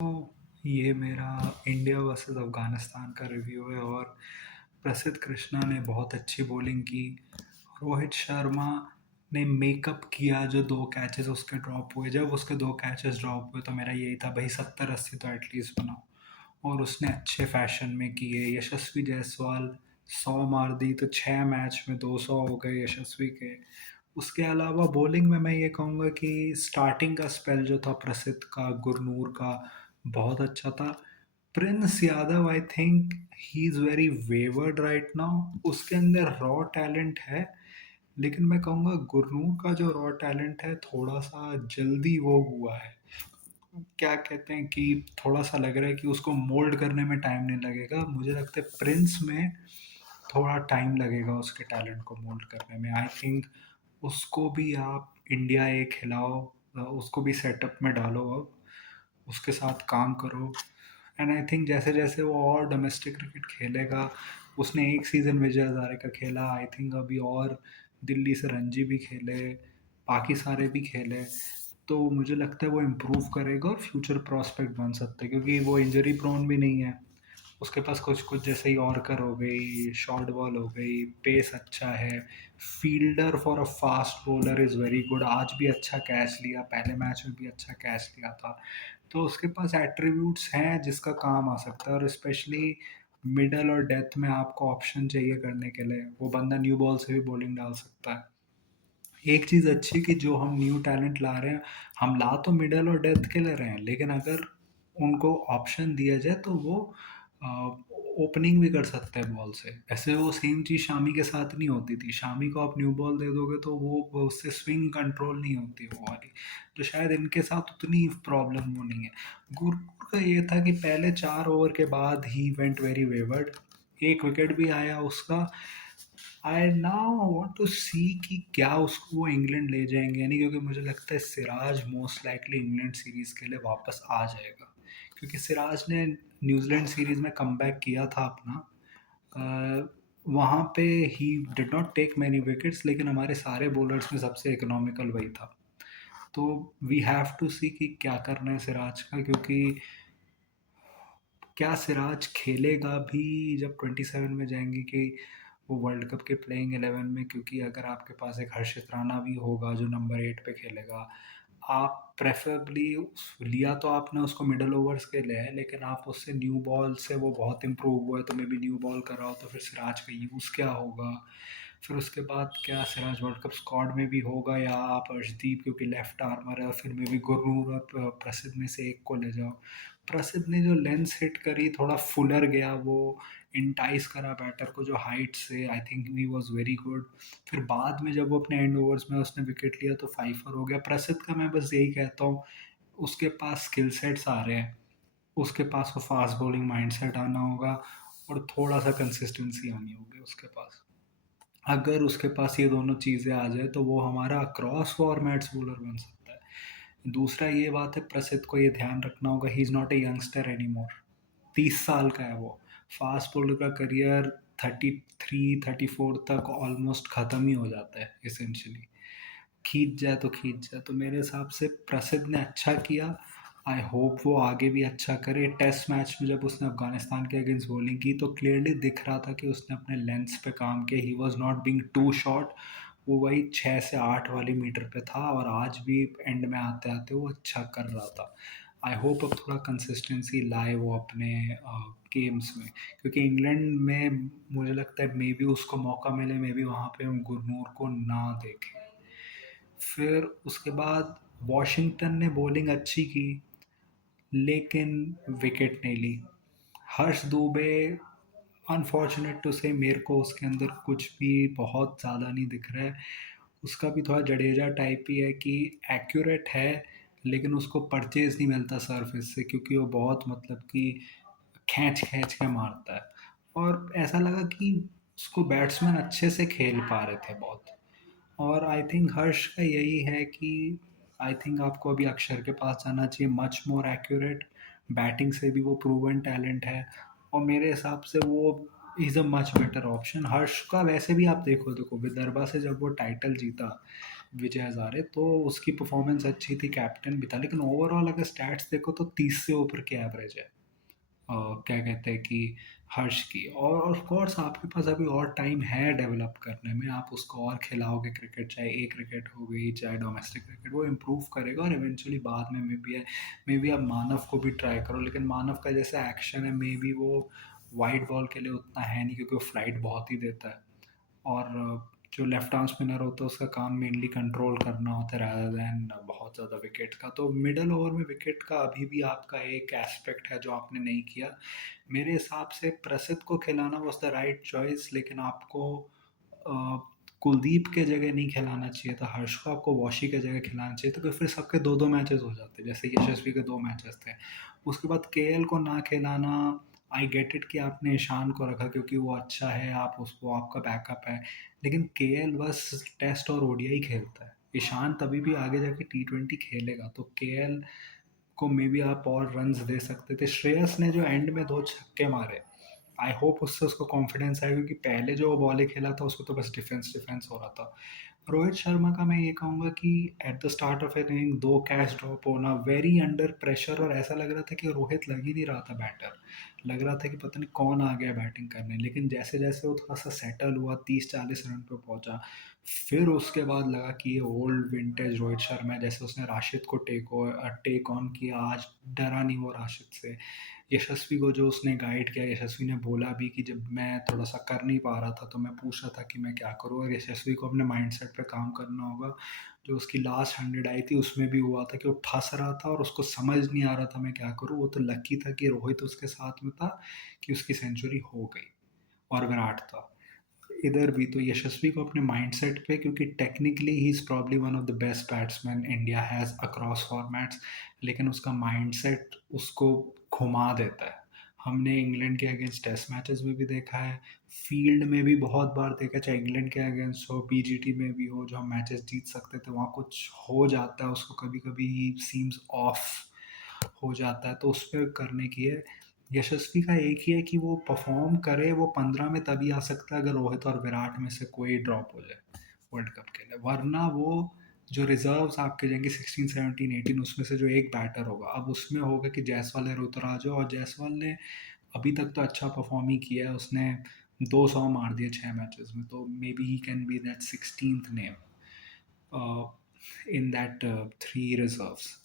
तो ये मेरा इंडिया वर्सेस अफ़गानिस्तान का रिव्यू है और प्रसिद्ध कृष्णा ने बहुत अच्छी बॉलिंग की। रोहित शर्मा ने मेकअप किया जो 2 कैचेस उसके ड्रॉप हुए। जब उसके 2 कैचेस ड्रॉप हुए तो मेरा यही था भाई 70-80 तो एटलीस्ट बनाओ और उसने अच्छे फैशन में किए। यशस्वी जायसवाल 100 मार दी तो 6 मैच में 200 हो गए यशस्वी के। उसके अलावा बॉलिंग में मैं ये कहूँगा कि स्टार्टिंग का स्पेल जो था प्रसिद्ध का, गुरनूर का बहुत अच्छा था। Prince Yadav I think he is very wayward right now. उसके अंदर रॉ टैलेंट है, लेकिन मैं कहूँगा गुरनूर का जो रॉ टैलेंट है थोड़ा सा जल्दी वो हुआ है। क्या कहते हैं कि थोड़ा सा लग रहा है कि उसको मोल्ड करने में टाइम नहीं लगेगा। मुझे लगता है प्रिंस में थोड़ा टाइम लगेगा उसके टैलेंट को मोल्ड करने में। आई थिंक उसको भी आप इंडिया ए खिलाओ, उसको भी सेटअप में डालो, अब उसके साथ काम करो। एंड आई थिंक जैसे जैसे वो और डोमेस्टिक क्रिकेट खेलेगा, उसने एक सीज़न विजय हज़ारे का खेला, आई थिंक अभी और दिल्ली से रणजी भी खेले, बाकी सारे भी खेले, तो मुझे लगता है वो इम्प्रूव करेगा और फ्यूचर प्रॉस्पेक्ट बन सकता है क्योंकि वो इंजरी प्रोन भी नहीं है। उसके पास कुछ कुछ जैसे ही ऑर्कर हो गई, शॉर्ट बॉल हो गई, पेस अच्छा है, fielder for a fast bowler is very good. आज भी अच्छा कैच लिया, पहले मैच में भी अच्छा कैच लिया था। तो उसके पास एट्रीब्यूट्स हैं जिसका काम आ सकता है और स्पेशली मिडल और डेथ में आपको ऑप्शन चाहिए करने के लिए, वो बंदा न्यू बॉल से भी बॉलिंग डाल सकता है। एक चीज़ अच्छी कि जो हम न्यू टैलेंट ला रहे हैं, हम ला तो मिडल और डेप्थ के ले रहे हैं, लेकिन अगर उनको ऑप्शन दिया जाए तो वो ओपनिंग भी कर सकते हैं बॉल से। ऐसे वो सेम चीज़ शामी के साथ नहीं होती थी। शामी को आप न्यू बॉल दे दोगे तो वो उससे स्विंग कंट्रोल नहीं होती वो वाली, तो शायद इनके साथ उतनी प्रॉब्लम वो नहीं है। गुरकुर का ये था कि पहले 4 ओवर के बाद ही वेंट वेरी वेवर्ड, एक विकेट भी आया उसका। आई नाउ वांट टू सी कि क्या उसको वो इंग्लैंड ले जाएंगे या नहीं, क्योंकि मुझे लगता है Siraj most likely England series के लिए वापस आ जाएगा, क्योंकि सिराज ने न्यूजीलैंड सीरीज़ में कमबैक किया था अपना। वहाँ पे ही did not take many wickets, लेकिन हमारे सारे बॉलर्स में सबसे इकोनॉमिकल वही था। तो वी हैव टू सी कि क्या करना है सिराज का, क्योंकि क्या सिराज खेलेगा भी जब 27 में जाएंगे कि वो वर्ल्ड कप के प्लेइंग 11 में, क्योंकि अगर आपके पास एक हर्षित राणा भी होगा जो नंबर 8 पे खेलेगा। आप प्रेफरेबली लिया तो आपने उसको मिडल ओवर्स के लिए है, लेकिन आप उससे न्यू बॉल से वो बहुत इम्प्रूव हुआ है, तो मे बी न्यू बॉल कर रहा हो तो फिर सिराज का यूज़ क्या होगा। फिर उसके बाद क्या सिराज वर्ल्ड कप स्क्वाड में भी होगा या आप अर्शदीप क्योंकि लेफ्ट आर्मर है, और फिर मे बी गुरनूर और प्रसिद्ध में से एक को ले जाओ। प्रसिद्ध ने जो लेंस हिट करी, थोड़ा फुलर गया, वो इंटाइस करा बैटर को जो हाइट से, I think he was very good. फिर बाद में जब वो अपने एंड ओवर्स में उसने विकेट लिया तो फाइफर हो गया। प्रसिद्ध का मैं बस यही कहता हूँ, उसके पास स्किल सेट्स आ रहे हैं, उसके पास वो फास्ट बॉलिंग माइंडसेट आना होगा और थोड़ा सा कंसिस्टेंसी आनी होगी उसके पास। अगर उसके पास ये दोनों चीज़ें आ जाए तो वो हमारा क्रॉस फॉर्मेट्स बॉलर बन सकता है। दूसरा ये बात है, प्रसिद्ध को ये ध्यान रखना होगा, he is not a youngster any more. 30 साल का है वो। फास्ट बॉलर का करियर 33-34 तक ऑलमोस्ट ख़त्म ही हो जाता है इसेंशली। खींच जाए तो खींच जाए, तो मेरे हिसाब से प्रसिद्ध ने अच्छा किया। आई होप वो आगे भी अच्छा करे। टेस्ट मैच में जब उसने अफगानिस्तान के अगेंस्ट बॉलिंग की तो क्लियरली दिख रहा था कि उसने अपने लेंस पे काम किया। He was not being to shot, वो वही 6 से 8 वाली मीटर पे था और आज भी एंड में आते आते वो अच्छा कर रहा था। आई होप अब थोड़ा कंसिस्टेंसी लाए वो अपने गेम्स में, क्योंकि इंग्लैंड में मुझे लगता है मे बी उसको मौका मिले, मे बी वहाँ पे हम गुरनूर को ना देखें। फिर उसके बाद वॉशिंगटन ने बॉलिंग अच्छी की, लेकिन विकेट नहीं ली। हर्ष दूबे, अनफॉर्चुनेट टू से, मेरे को उसके अंदर कुछ भी बहुत ज़्यादा नहीं दिख रहा है। उसका भी थोड़ा जडेजा टाइप ही है कि एक्यूरेट है, लेकिन उसको परचेज नहीं मिलता सरफेस से, क्योंकि वो बहुत मतलब कि खींच खींच के मारता है। और ऐसा लगा कि उसको बैट्समैन अच्छे से खेल पा रहे थे बहुत। और आई थिंक हर्ष का यही है कि आई थिंक आपको अभी अक्षर के पास जाना चाहिए, मच मोर एक्यूरेट। बैटिंग से भी वो प्रूवन टैलेंट है और मेरे हिसाब से वो is a much better option. Harsh का वैसे भी आप देखो देखो विदर्भा से जब वो टाइटल जीता विजय हज़ारे, तो उसकी परफॉर्मेंस अच्छी थी, कैप्टन भी था, लेकिन ओवरऑल अगर स्टैट्स देखो तो 30 से ऊपर की एवरेज है। क्या कहते हैं कि हर्ष की, और ऑफ कोर्स आपके पास अभी और टाइम है डेवलप करने में, आप उसको और खिलाओगे क्रिकेट, चाहे ए क्रिकेट हो गई चाहे डोमेस्टिक क्रिकेट, वो इम्प्रूव करेगा और इवेंचुअली बाद में मे बी आप मानव को भी ट्राई करो, लेकिन मानव का जैसा एक्शन है मे बी वो वाइड बॉल के लिए उतना है नहीं, क्योंकि वो फ्लाइट बहुत ही देता है, और जो लेफ्ट आर्म स्पिनर होता है उसका काम मेनली कंट्रोल करना होता है rather दैन बहुत ज़्यादा विकेट का, तो मिडल ओवर में विकेट का अभी भी आपका एक एस्पेक्ट है जो आपने नहीं किया। मेरे हिसाब से प्रसिद्ध को खिलाना वॉज द राइट चॉइस, लेकिन आपको अ, कुलदीप के जगह नहीं खिलाना चाहिए था, हर्ष को आपको वॉशी के जगह खिलाना चाहिए था, क्योंकि फिर सबके दो दो मैचेस हो जाते, जैसे यशस्वी के दो मैचेस थे। उसके बाद केएल को ना खिलाना, आई गेट इट कि आपने ईशान को रखा क्योंकि वो अच्छा है, आप उसको आपका बैकअप है, लेकिन केएल बस टेस्ट और ओडीआई खेलता है, ईशान तभी भी आगे जाके टी20 खेलेगा, तो केएल को मे बी आप और रन्स दे सकते थे। श्रेयस ने जो एंड में दो छक्के मारे, आई होप उससे उसको कॉन्फिडेंस आया, क्योंकि पहले जो वो बॉलें खेला था उसमें तो बस डिफेंस डिफेंस हो रहा था। रोहित शर्मा का मैं ये कहूँगा कि at the start of inning दो कैच ड्रॉप होना, वेरी अंडर प्रेशर, और ऐसा लग रहा था कि रोहित लग ही नहीं रहा था बैटर, लग रहा था कि पता नहीं कौन आ गया बैटिंग करने, लेकिन जैसे जैसे वो थोड़ा सा सेटल हुआ 30-40 रन पे पहुंचा, फिर उसके बाद लगा कि ये ओल्ड विंटेज रोहित शर्मा है, जैसे उसने राशिद को टेक ऑन किया, आज डरा नहीं वो राशिद से। यशस्वी को जो उसने गाइड किया, यशस्वी ने बोला भी कि जब मैं थोड़ा सा कर नहीं पा रहा था तो मैं पूछ रहा था कि मैं क्या करूँ, और यशस्वी को अपने माइंडसेट पे काम करना होगा। जो उसकी लास्ट 100 आई थी उसमें भी हुआ था कि वो फंस रहा था और उसको समझ नहीं आ रहा था मैं क्या करूँ, वो तो लकी था कि रोहित उसके साथ में था कि उसकी सेंचुरी हो गई, और विराट था इधर भी। तो यशस्वी को अपने माइंडसेट पे, क्योंकि technically he is probably one of the best batsman India has across formats, लेकिन उसका माइंडसेट उसको घुमा देता है। हमने इंग्लैंड के अगेंस्ट टेस्ट मैचेस में भी देखा है, फील्ड में भी बहुत बार देखा, चाहे इंग्लैंड के अगेंस्ट हो, पीजीटी में भी हो, जो हम मैचेस जीत सकते थे वहाँ कुछ हो जाता है, उसको कभी कभी सीम्स ऑफ हो जाता है, तो उस पर करने की है। यशस्वी का एक ही है कि वो परफॉर्म करे, वो 15 में तभी आ सकता है अगर रोहित और विराट में से कोई ड्रॉप हो जाए वर्ल्ड कप के लिए, वरना वो जो रिजर्व्स आपके जाएंगे 16 17 18, उसमें से जो एक बैटर होगा, अब उसमें होगा कि जायसवाल या ऋतुराज हो, और जायसवाल ने अभी तक तो अच्छा परफॉर्म ही किया है, उसने 200 मार दिए 6 मैचेस में, तो may be he can be that 16th name in that three reserves.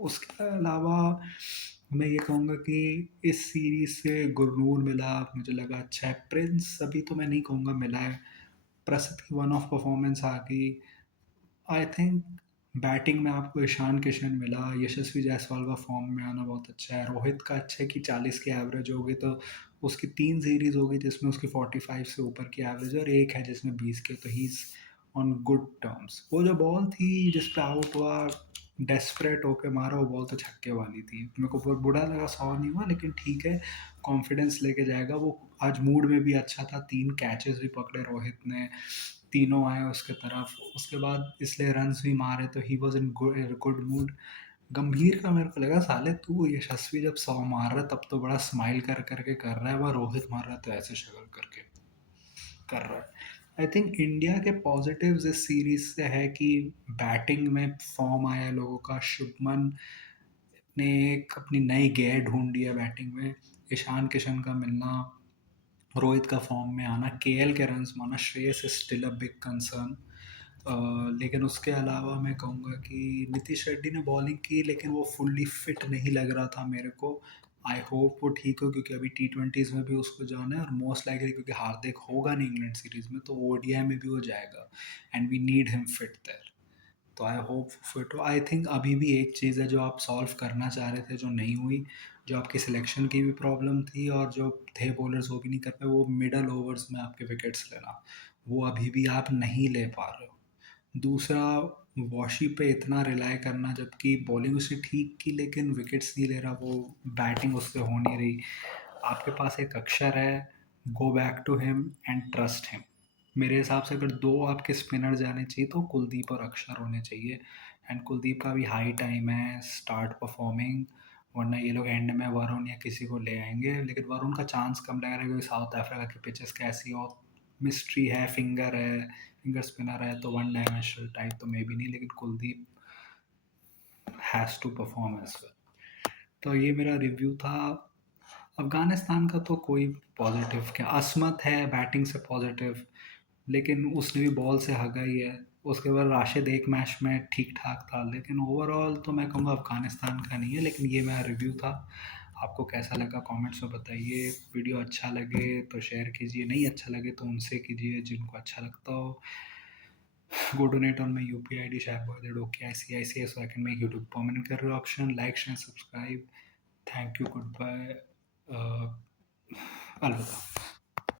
उसके अलावा मैं ये कहूँगा कि इस सीरीज़ से गुरनूर मिला, मुझे लगा अच्छा है, प्रिंस अभी तो मैं नहीं कहूँगा मिला है, प्रसिद्ध की वन ऑफ परफॉर्मेंस आ गई। आई थिंक बैटिंग में आपको ईशान किशन मिला, यशस्वी जायसवाल का फॉर्म में आना बहुत अच्छा है, रोहित का अच्छा है कि 40 की एवरेज हो गई, तो उसकी 3 सीरीज हो गई जिसमें उसकी 45 से ऊपर की एवरेज है, और एक है जिसमें 20 के, तो he is on good terms. वो जो बॉल थी जिस पे आउट हुआ, डेस्परेट होके मारा, वो बॉल तो छक्के वाली थी, मेरे को बहुत बुरा लगा, 100 नहीं हुआ, लेकिन ठीक है, कॉन्फिडेंस लेके जाएगा वो। आज मूड में भी अच्छा था, 3 कैचेस भी पकड़े रोहित ने, तीनों आए उसके तरफ, उसके बाद इसलिए रन्स भी मारे, तो he was in good mood. गंभीर का मेरे को लगा साले तू यशस्वी जब 100 मार रहा है तब तो बड़ा स्माइल कर करके कर रहा है, वह रोहित मार रहा है तो ऐसे शक्ल करके कर रहा है। आई थिंक इंडिया के पॉजिटिव्स इस सीरीज से है कि बैटिंग में फॉर्म आया लोगों का, शुभमन ने एक अपनी नई गेयर ढूंढी है बैटिंग में, ईशान किशन का मिलना, रोहित का फॉर्म में आना, केएल के रन्स मारना, Shreyas is still a big concern. लेकिन उसके अलावा मैं कहूँगा कि नीतीश रेड्डी ने बॉलिंग की, लेकिन वो फुल्ली फिट नहीं लग रहा था मेरे को। आई होप वो ठीक हो, क्योंकि अभी टी20s में भी उसको जाना है, और मोस्ट लाइकली क्योंकि हार्दिक होगा नहीं इंग्लैंड सीरीज़ में, तो ओडीआई में भी वो जाएगा, and we need him fit there, तो आई होप फिट हो। आई थिंक अभी भी एक चीज़ है जो आप सॉल्व करना चाह रहे थे जो नहीं हुई, जो आपकी सिलेक्शन की भी प्रॉब्लम थी, और जो थे बॉलर्स वो भी नहीं कर पाए, वो मिडल ओवर्स में आपके विकेट्स लेना, वो अभी भी आप नहीं ले पा रहे हो। दूसरा, वॉशी पे इतना रिलाय करना, जबकि बॉलिंग उसने ठीक की लेकिन विकेट्स नहीं ले रहा, वो बैटिंग उससे हो नहीं रही। आपके पास एक अक्षर है, go back to him and trust him. मेरे हिसाब से अगर दो आपके स्पिनर जाने चाहिए तो कुलदीप और अक्षर होने चाहिए, एंड कुलदीप का भी हाई टाइम है स्टार्ट परफॉर्मिंग, वरना ये लोग एंड में वरुण या किसी को ले आएंगे, लेकिन वरुण का चांस कम लग रहा है क्योंकि साउथ अफ्रीका की पिचेस कैसी हो, मिस्ट्री है, फिंगर स्पिनर है, तो वन डायमेंशनल टाइप तो मे भी नहीं, लेकिन Kuldeep has to perform as well. तो ये मेरा रिव्यू था। अफगानिस्तान का तो कोई पॉजिटिव क्या, असमत है बैटिंग से पॉजिटिव, लेकिन उसने भी बॉल से हगा ही है। उसके बाद राशिद एक मैच में ठीक ठाक था, लेकिन ओवरऑल तो मैं कहूँगा अफगानिस्तान का नहीं है। लेकिन ये मेरा रिव्यू था। आपको कैसा लगा कमेंट्स में बताइए। वीडियो अच्छा लगे तो शेयर कीजिए, नहीं अच्छा लगे तो उनसे कीजिए जिनको अच्छा लगता हो। Go donate on my UPI ID shareboy@okicici so I can make YouTube permanent career option. Like, share, subscribe. Thank you. Goodbye. Uh, अलविदा।